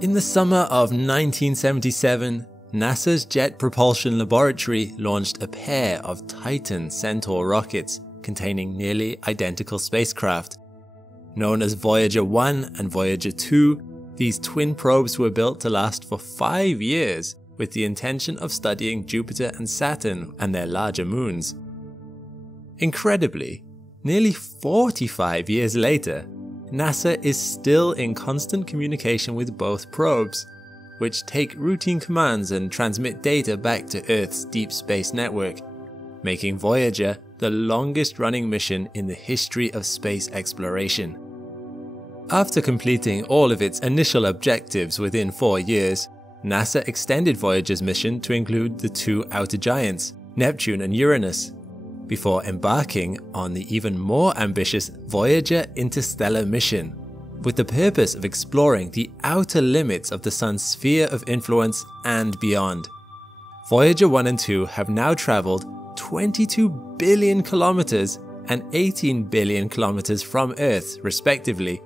In the summer of 1977, NASA's Jet Propulsion Laboratory launched a pair of Titan Centaur rockets containing nearly identical spacecraft. Known as Voyager 1 and Voyager 2, these twin probes were built to last for 5 years with the intention of studying Jupiter and Saturn and their larger moons. Incredibly, nearly 45 years later, NASA is still in constant communication with both probes, which take routine commands and transmit data back to Earth's deep space network, making Voyager the longest running mission in the history of space exploration. After completing all of its initial objectives within 4 years, NASA extended Voyager's mission to include the two outer giants, Neptune and Uranus, before embarking on the even more ambitious Voyager interstellar mission, with the purpose of exploring the outer limits of the Sun's sphere of influence and beyond. Voyager 1 and 2 have now travelled 22 billion kilometers and 18 billion kilometers from Earth, respectively.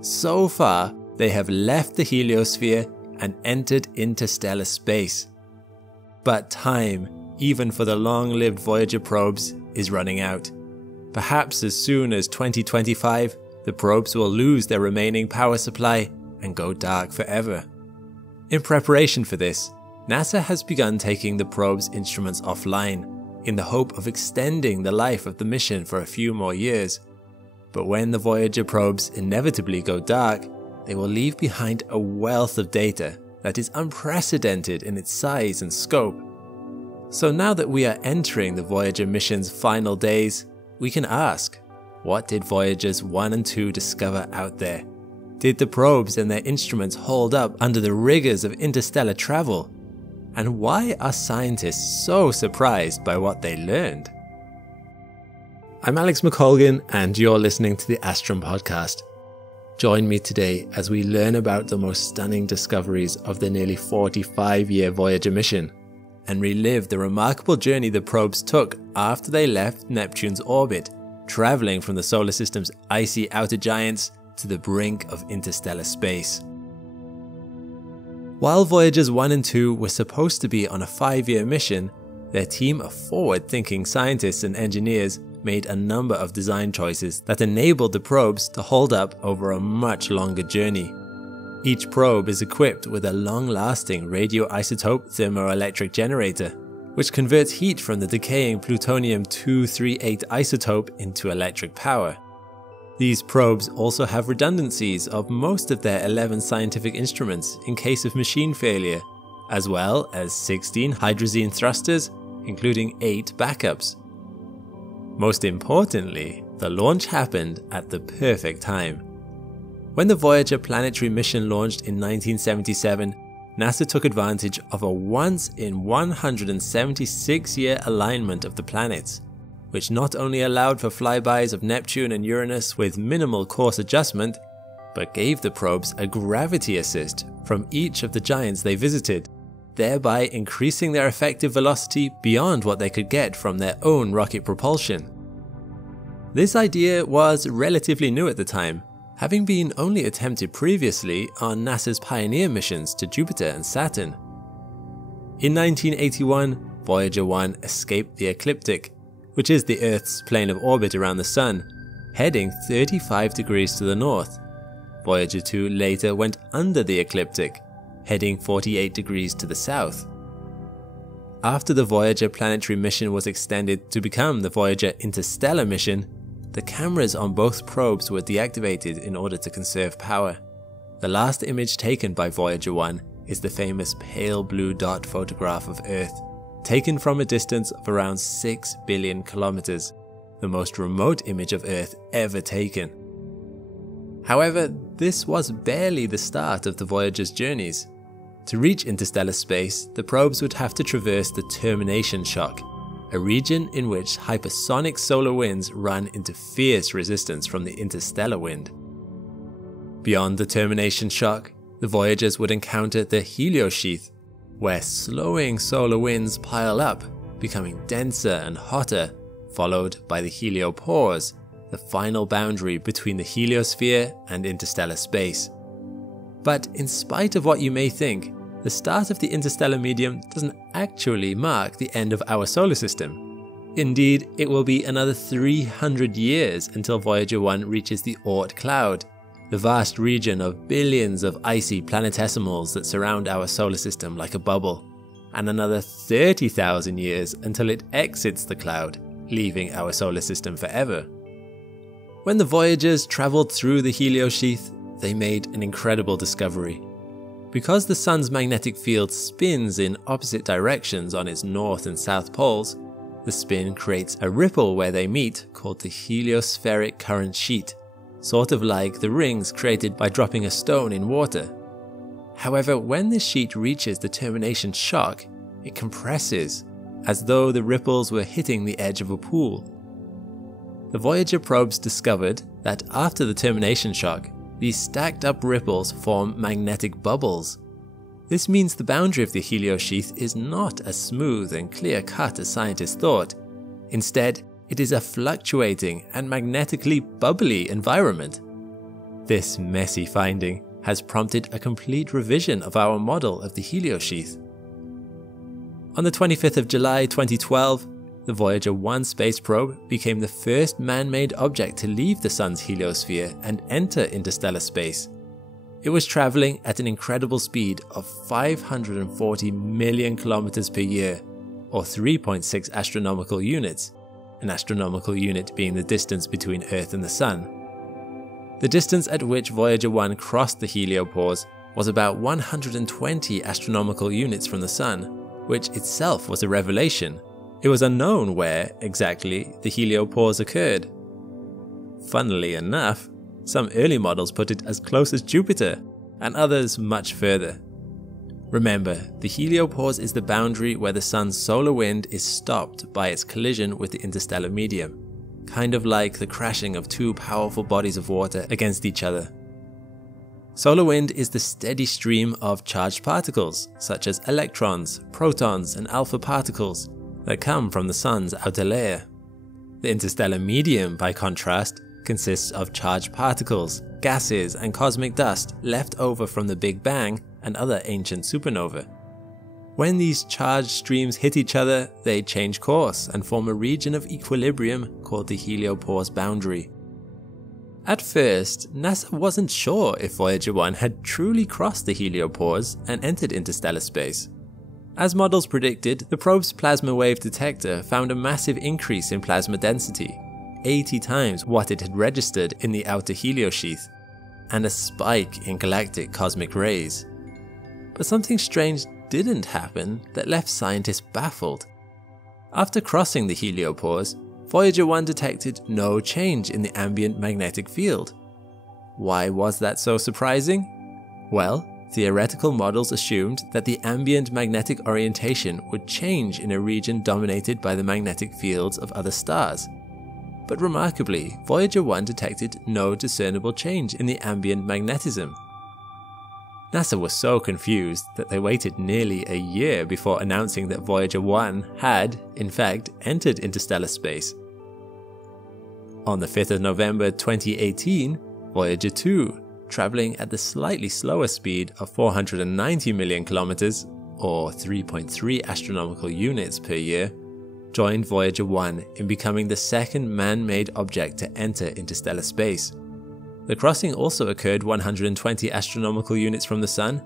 So far, they have left the heliosphere and entered interstellar space. But time, even for the long-lived Voyager probes, is running out. Perhaps as soon as 2025, the probes will lose their remaining power supply and go dark forever. In preparation for this, NASA has begun taking the probe's instruments offline, in the hope of extending the life of the mission for a few more years. But when the Voyager probes inevitably go dark, they will leave behind a wealth of data that is unprecedented in its size and scope. So now that we are entering the Voyager mission's final days, we can ask, what did Voyagers 1 and 2 discover out there? Did the probes and their instruments hold up under the rigors of interstellar travel? And why are scientists so surprised by what they learned? I'm Alex McColgan, and you're listening to the Astrum podcast. Join me today as we learn about the most stunning discoveries of the nearly 45-year Voyager mission, and relive the remarkable journey the probes took after they left Neptune's orbit, traveling from the solar system's icy outer giants to the brink of interstellar space. While Voyagers 1 and 2 were supposed to be on a 5-year mission, their team of forward-thinking scientists and engineers made a number of design choices that enabled the probes to hold up over a much longer journey. Each probe is equipped with a long-lasting radioisotope thermoelectric generator, which converts heat from the decaying plutonium-238 isotope into electric power. These probes also have redundancies of most of their 11 scientific instruments in case of machine failure, as well as 16 hydrazine thrusters, including 8 backups. Most importantly, the launch happened at the perfect time. When the Voyager planetary mission launched in 1977, NASA took advantage of a once-in-176-year alignment of the planets, which not only allowed for flybys of Neptune and Uranus with minimal course adjustment, but gave the probes a gravity assist from each of the giants they visited, thereby increasing their effective velocity beyond what they could get from their own rocket propulsion. This idea was relatively new at the time, having been only attempted previously on NASA's Pioneer missions to Jupiter and Saturn. In 1981, Voyager 1 escaped the ecliptic, which is the Earth's plane of orbit around the Sun, heading 35 degrees to the north. Voyager 2 later went under the ecliptic, heading 48 degrees to the south. After the Voyager planetary mission was extended to become the Voyager interstellar mission, the cameras on both probes were deactivated in order to conserve power. The last image taken by Voyager 1 is the famous pale blue dot photograph of Earth, taken from a distance of around 6 billion kilometers, the most remote image of Earth ever taken. However, this was barely the start of the Voyager's journeys. To reach interstellar space, the probes would have to traverse the termination shock, a region in which hypersonic solar winds run into fierce resistance from the interstellar wind. Beyond the termination shock, the Voyagers would encounter the heliosheath, where slowing solar winds pile up, becoming denser and hotter, followed by the heliopause, the final boundary between the heliosphere and interstellar space. But in spite of what you may think, the start of the interstellar medium doesn't actually mark the end of our solar system. Indeed, it will be another 300 years until Voyager 1 reaches the Oort cloud, the vast region of billions of icy planetesimals that surround our solar system like a bubble, and another 30,000 years until it exits the cloud, leaving our solar system forever. When the Voyagers travelled through the heliosheath, they made an incredible discovery. Because the Sun's magnetic field spins in opposite directions on its north and south poles, the spin creates a ripple where they meet called the heliospheric current sheet, sort of like the rings created by dropping a stone in water. However, when this sheet reaches the termination shock, it compresses, as though the ripples were hitting the edge of a pool. The Voyager probes discovered that after the termination shock, these stacked up ripples form magnetic bubbles. This means the boundary of the heliosheath is not as smooth and clear-cut as scientists thought. Instead, it is a fluctuating and magnetically bubbly environment. This messy finding has prompted a complete revision of our model of the heliosheath. On the 25th of July 2012, the Voyager 1 space probe became the first man-made object to leave the Sun's heliosphere and enter interstellar space. It was traveling at an incredible speed of 540 million kilometers per year, or 3.6 astronomical units, an astronomical unit being the distance between Earth and the Sun. The distance at which Voyager 1 crossed the heliopause was about 120 astronomical units from the Sun, which itself was a revelation. It was unknown where, exactly, the heliopause occurred. Funnily enough, some early models put it as close as Jupiter, and others much further. Remember, the heliopause is the boundary where the Sun's solar wind is stopped by its collision with the interstellar medium, kind of like the crashing of two powerful bodies of water against each other. Solar wind is the steady stream of charged particles, such as electrons, protons, and alpha particles, that come from the Sun's outer layer. The interstellar medium, by contrast, consists of charged particles, gases, and cosmic dust left over from the Big Bang and other ancient supernovae. When these charged streams hit each other, they change course and form a region of equilibrium called the heliopause boundary. At first, NASA wasn't sure if Voyager 1 had truly crossed the heliopause and entered interstellar space. As models predicted, the probe's plasma wave detector found a massive increase in plasma density, 80 times what it had registered in the outer heliosheath, and a spike in galactic cosmic rays. But something strange didn't happen that left scientists baffled. After crossing the heliopause, Voyager 1 detected no change in the ambient magnetic field. Why was that so surprising? Well, theoretical models assumed that the ambient magnetic orientation would change in a region dominated by the magnetic fields of other stars. But remarkably, Voyager 1 detected no discernible change in the ambient magnetism. NASA was so confused that they waited nearly a year before announcing that Voyager 1 had, in fact, entered interstellar space. On the 5th of November 2018, Voyager 2, traveling at the slightly slower speed of 490 million kilometers, or 3.3 astronomical units per year, joined Voyager 1 in becoming the second man-made object to enter interstellar space. The crossing also occurred 120 astronomical units from the Sun,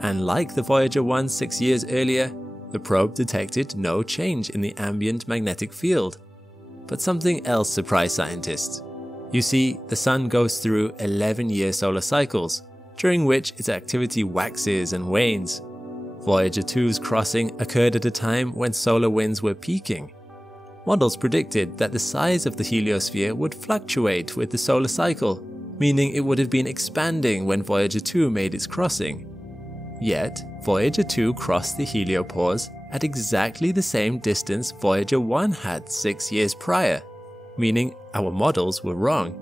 and like the Voyager 1 6 years earlier, the probe detected no change in the ambient magnetic field. But something else surprised scientists. You see, the Sun goes through 11-year solar cycles, during which its activity waxes and wanes. Voyager 2's crossing occurred at a time when solar winds were peaking. Models predicted that the size of the heliosphere would fluctuate with the solar cycle, meaning it would have been expanding when Voyager 2 made its crossing. Yet, Voyager 2 crossed the heliopause at exactly the same distance Voyager 1 had 6 years prior, meaning our models were wrong.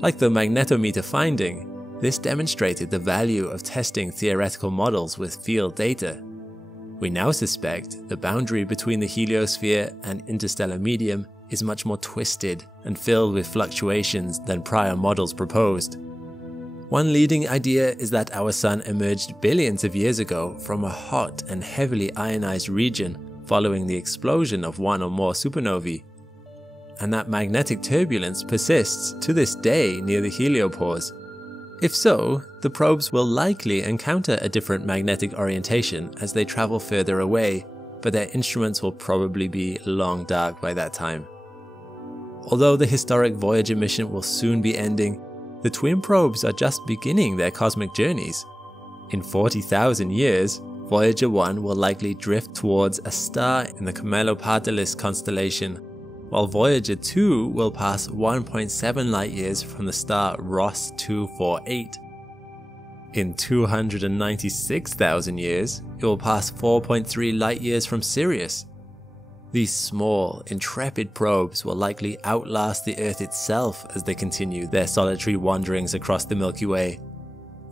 Like the magnetometer finding, this demonstrated the value of testing theoretical models with field data. We now suspect the boundary between the heliosphere and interstellar medium is much more twisted and filled with fluctuations than prior models proposed. One leading idea is that our sun emerged billions of years ago from a hot and heavily ionized region following the explosion of one or more supernovae, and that magnetic turbulence persists to this day near the heliopause. If so, the probes will likely encounter a different magnetic orientation as they travel further away, but their instruments will probably be long dark by that time. Although the historic Voyager mission will soon be ending, the twin probes are just beginning their cosmic journeys. In 40,000 years, Voyager 1 will likely drift towards a star in the Camelopardalis constellation, while Voyager 2 will pass 1.7 light-years from the star Ross 248. In 296,000 years, it will pass 4.3 light-years from Sirius. These small, intrepid probes will likely outlast the Earth itself as they continue their solitary wanderings across the Milky Way.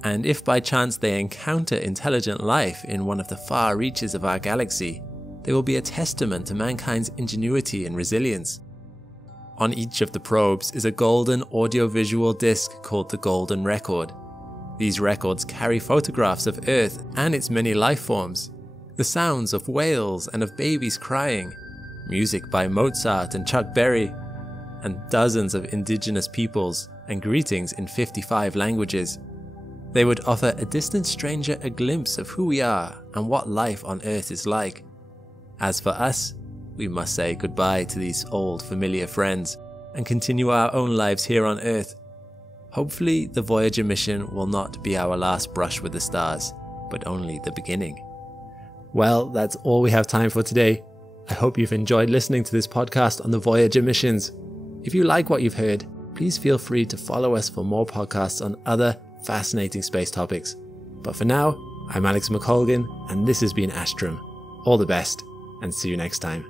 And if by chance they encounter intelligent life in one of the far reaches of our galaxy, they will be a testament to mankind's ingenuity and resilience. On each of the probes is a golden audiovisual disc called the Golden Record. These records carry photographs of Earth and its many life forms, the sounds of whales and of babies crying, music by Mozart and Chuck Berry, and dozens of indigenous peoples and greetings in 55 languages. They would offer a distant stranger a glimpse of who we are and what life on Earth is like. As for us, we must say goodbye to these old familiar friends and continue our own lives here on Earth. Hopefully the Voyager mission will not be our last brush with the stars, but only the beginning. Well, that's all we have time for today. I hope you've enjoyed listening to this podcast on the Voyager missions. If you like what you've heard, please feel free to follow us for more podcasts on other fascinating space topics. But for now, I'm Alex McColgan, and this has been Astrum. All the best, and see you next time.